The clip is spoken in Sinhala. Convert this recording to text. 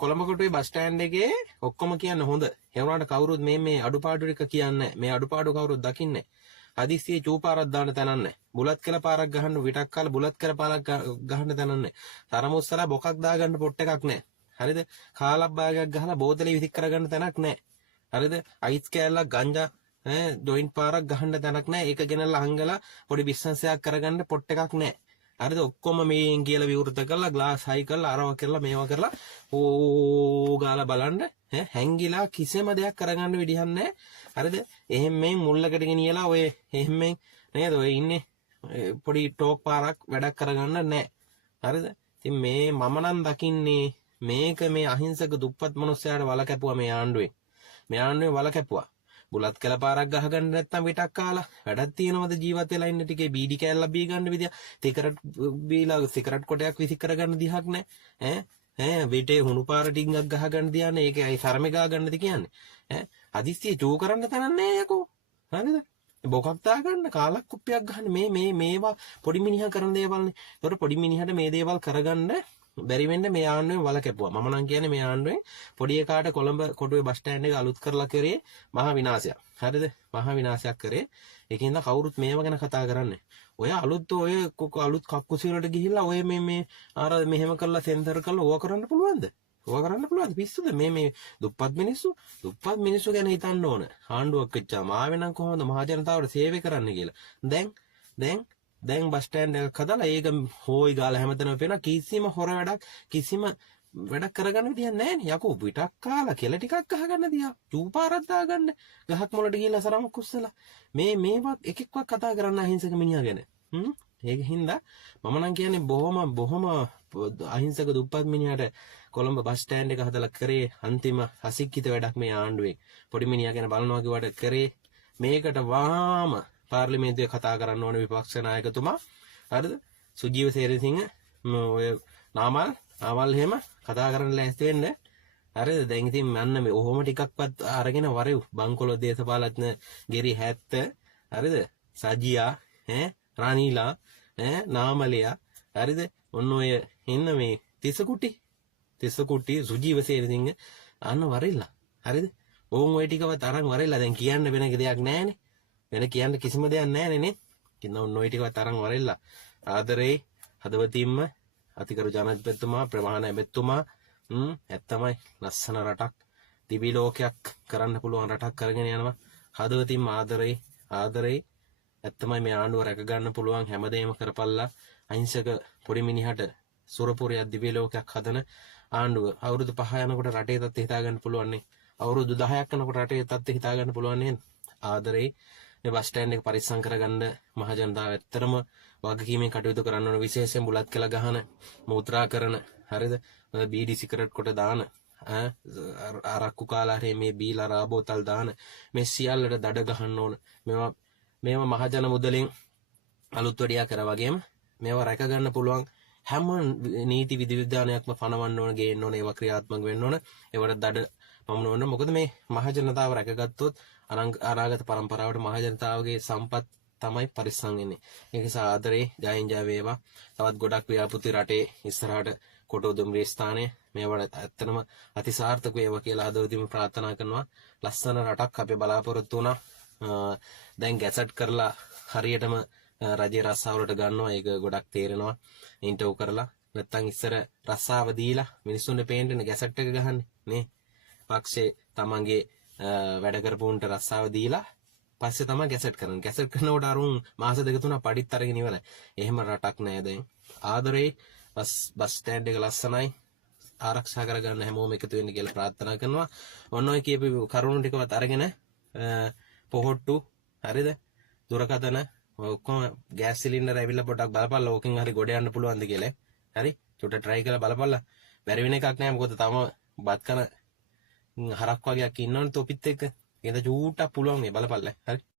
කොළඹ කොටුවේ බස් ස්ටෑන්ඩ් එකේ ඔක්කොම කියන්න හොඳ. ඒ වුණාට කවුරුත් මේ අඩුපාඩු ටික කියන්නේ මේ අඩුපාඩු කවුරුත් දකින්නේ. හදිස්සියේ චූපාරක් දාන්න තැනන්නේ. බුලත් කෙල පාරක් ගහන්න විටක් කාලා බුලත් කෙල පාරක් ගහන්න තැනන්නේ. තරමුස්සලා බොකක් දාගන්න පොට් එකක් නැහැ. හරිද? කාලක් බාගයක් ගහලා බෝතලේ විසික් කරගන්න තැනක් නැහැ. හරිද? අයිස් කෑල්ලක් ගංජා ජොයින්ට් පාරක් ගහන්න තැනක් නැහැ. ඒක ගෙනල්ලා හංගලා පොඩි බිස්නස් එකක් කරගන්න පොට් එකක් නැහැ. හරිද? ඔක්කොම මේන් කියලා විවෘත කරලා ග්ලාස් හයි කරලා අරව කරලා මේවා කරලා ඕ ගාලා බලන්න හැංගිලා කිසිම දෙයක් කරගන්න විදිහක් නැහැ. හරිද? එහෙම මේ මුල්ලකට ගෙනියලා ඔය එහෙම නේද? ඔය ඉන්නේ පොඩි ටෝක් පාරක් වැඩක් කරගන්න නැහැ. හරිද? ඉතින් මේ මම නම් දකින්නේ මේක මේ අහිංසක දුප්පත් මිනිස්සයාට වල කැපුවා මේ ආණ්ඩුවේ. මේ ආණ්ඩුවේ වල කැපුවා. බුලත් කැල පාරක් ගහගන්න නැත්නම් විටක් කාලා වැඩක් තියෙනවද ජීවත් වෙලා ඉන්න ටිකේ බීඩි කෑල්ලක් බී ගන්න විදිය සිගරට් බීලා සිගරට් කොටයක් විසි කරගන්න දිහක් නැහැ ඈ විටේ හුණු පාර ටිකක් ගහගන්න දියන්නේ ඒකයි අයි සරමේ ගා ගන්නද කියන්නේ ඈ හදිස්සියේ චෝ කරන්න තනක් නැහැ යකෝ හරිද බොකක් දාගන්න කාලක් කුප්පියක් ගහන්න මේවා පොඩි මිනිහා කරන දේවල්නේ ඒතකොට පොඩි මිනිහට මේ දේවල් කරගන්න බැරි වෙන්න මේ ආණ්ඩුවෙන් වල කැපුවා. මම නම් කියන්නේ මේ ආණ්ඩුවෙන් පොඩි එකාට කොළඹ කොටුවේ බස් ස්ටෑන්ඩ් එක අලුත් කරලා කරේ මහා විනාශයක්. හරිද? මහා විනාශයක් කරේ. ඒකින්ද කවුරුත් මේව ගැන කතා කරන්නේ. ඔය අලුත් කක්කුසි වලට ගිහිල්ලා ඔය මේ අර මෙහෙම කරලා සෙන්සර් කරලා ඕවා කරන්න පුළුවන්ද? ඕවා කරන්න පුළුවන්ද? පිස්සුද? මේ දුප්පත් මිනිස්සු ගැන හිතන්න ඕන. ආණ්ඩුවක් වෙච්චාම ආවේ නම් කොහොමද මහා ජනතාවට සේවය කරන්න කියලා. දැන් බස් ස්ටෑන්ඩ් එකක් හදලා ඒක හොයි ගාලා හැමතැනම පේන කිසිම හොර වැඩක් කිසිම වැඩක් කරගන්න විදියක් නැහැ නේ යකෝ පිටක් කාලා කෙල ටිකක් ගහගන්න දියා චූපාරක් දාගන්න ගහක් මොලට ගිහිල්ලා සරමක් කුස්සලා මේවා එකෙක්වත් කතා කරන්න අහිංසක මිනිහා ගැන ඒක හින්දා මම නම් කියන්නේ බොහොම අහිංසක දුප්පත් මිනිහාට කොළඹ බස් ස්ටෑන්ඩ් එක හදලා කරේ අන්තිම අසික්කිත වැඩක් මේ ආණ්ඩුවේ පොඩි මිනිහා ගැන බලනවා කිව්වට කරේ මේකට වාම පාර්ලිමේන්තුවේ කතා කරන්න ඕන විපක්ෂ නායකතුමා හරිද සුජීව සේරසිංහ ඔය නාමල් එහෙම කතා කරන්න ලෑස්ති වෙන්න හරිද දැන් ඉතින් මන්න මේ ඔහොම ටිකක්වත් අරගෙන වරෙව් බංකොලො දේශපාලඥ ගෙරි 70 හරිද සජියා රානීලා නාමලයා හරිද ඔන්න ඔය ඉන්න මේ තිස්සකුටි සුජීව සේරසිංහ අන්න වරෙල්ලා හරිද ඕන් ඔය ටිකවත් අරන් වරෙල්ලා දැන් කියන්න වෙන දෙයක් නැහැනේ වෙන කියන්න කිසිම දෙයක් නැහැ නේ කින්න ඔය ටිකවත් තරම් වරෙල්ලා ආදරේ හදවතින්ම අතිකරු ජනාධිපතිතුමා ප්‍රමාණ ඇමෙතුමා ඇත්තමයි ලස්සන රටක් දිවි ලෝකයක් කරන්න පුළුවන් රටක් කරගෙන යනවා හදවතින්ම ආදරේ ඇත්තමයි මේ ආණ්ඩුව රැක ගන්න පුළුවන් හැමදේම කරපල්ලා අහිංසක පොඩි මිනිහට සුරපුරයක් දිවි ලෝකයක් හදන ආණ්ඩුව අවුරුදු 5 යනකොට රටේ තත්ත්වය හිතා ගන්න පුළුවන් නේ අවුරුදු 10ක් යනකොට රටේ තත්ත්වය හිතා ගන්න පුළුවන් නේ ආදරේ මේ බස් ස්ටෑන්ඩ් එක පරිස්සම් කරගන්න මහ ජනතාව ඇත්තටම වගකීමෙන් කටයුතු කරන්න ඕන විශේෂයෙන් බුලත් කියලා ගහන මුත්‍රා කරන හරිද බීඩි සිගරට් කොට දාන අරක්කු කාලා හරි මේ බීලා රාබෝතල් දාන මේ සියල්ලට දඩ ගහන්න ඕන මේවා මහ ජන මුදලින් අලුත් වැඩියා කර වගේම මේවා රැක ගන්න පුළුවන් හැම නීති විධිවිධානයක්ම පනවන්න ඕන ගේන්න ඕන ඒවා ක්‍රියාත්මක වෙන්න ඕන ඒවට දඩ මම නෝන මොකද මේ මහ ජනතාව රැකගත්තොත් අනාගත පරම්පරාවට මහ ජනතාවගේ සම්පත් තමයි පරිස්සම් වෙන්නේ. ඒක නිසා ආදරේ ජයෙන් ජය වේවා. තවත් ගොඩක් ව්‍යාපෘති රටේ ඉස්සරහට කොටෝ දුම්රිය ස්ථානයේ මේවට ඇත්තනම අතිසාර්ථක වේවා කියලා හදවතින්ම ප්‍රාර්ථනා කරනවා. ලස්සන රටක් අපි බලාපොරොත්තු වුණා. දැන් ගැසට් කරලා හරියටම රජයේ රස්සාවලට ගන්නවා. ඒක ගොඩක් තේරෙනවා. ඉන්ටර්වයුව කරලා නැත්තම් ඉස්සර රස්සාව දීලා මිනිස්සුන්ට පේන්න ගැසට් එක ගහන්නේ නේ. පක්ෂේ තමන්ගේ වැඩ කරපුන්ට රස්සාව දීලා පස්සේ තමයි ගැසට් කරන්නේ. ගැසට් කරනකොට අරුන් මාස දෙක තුනක් පඩිත් අරගෙන ඉවරයි. එහෙම රටක් නෑ දැන්. ආදරේ බස් ස්ටෑන්ඩ් එක ලස්සනයි. ආරක්ෂා කරගන්න හැමෝම එකතු වෙන්න කියලා ප්‍රාර්ථනා කරනවා. ඔන්න ඔය කියපු කරුණු ටිකවත් අරගෙන පොහොට්ටු හරිද? දුරකථන ඔක්කොම ගෑස් සිලින්ඩර් ඇවිල්ලා පොඩක් බලපල්ලා ඕකෙන් හරි ගොඩ යන්න පුළුවන්ද කියලා. හරි? චුට්ට try කරලා බලපල්ලා. බැරි වෙන එකක් නෑ. මොකද තම බත් කන හරක් වගේක් ඉන්නවනේ තොපිත් එක්ක. ඒකද චූට්ටක් පුළුවන් මේ බලපල්ලා. හරි?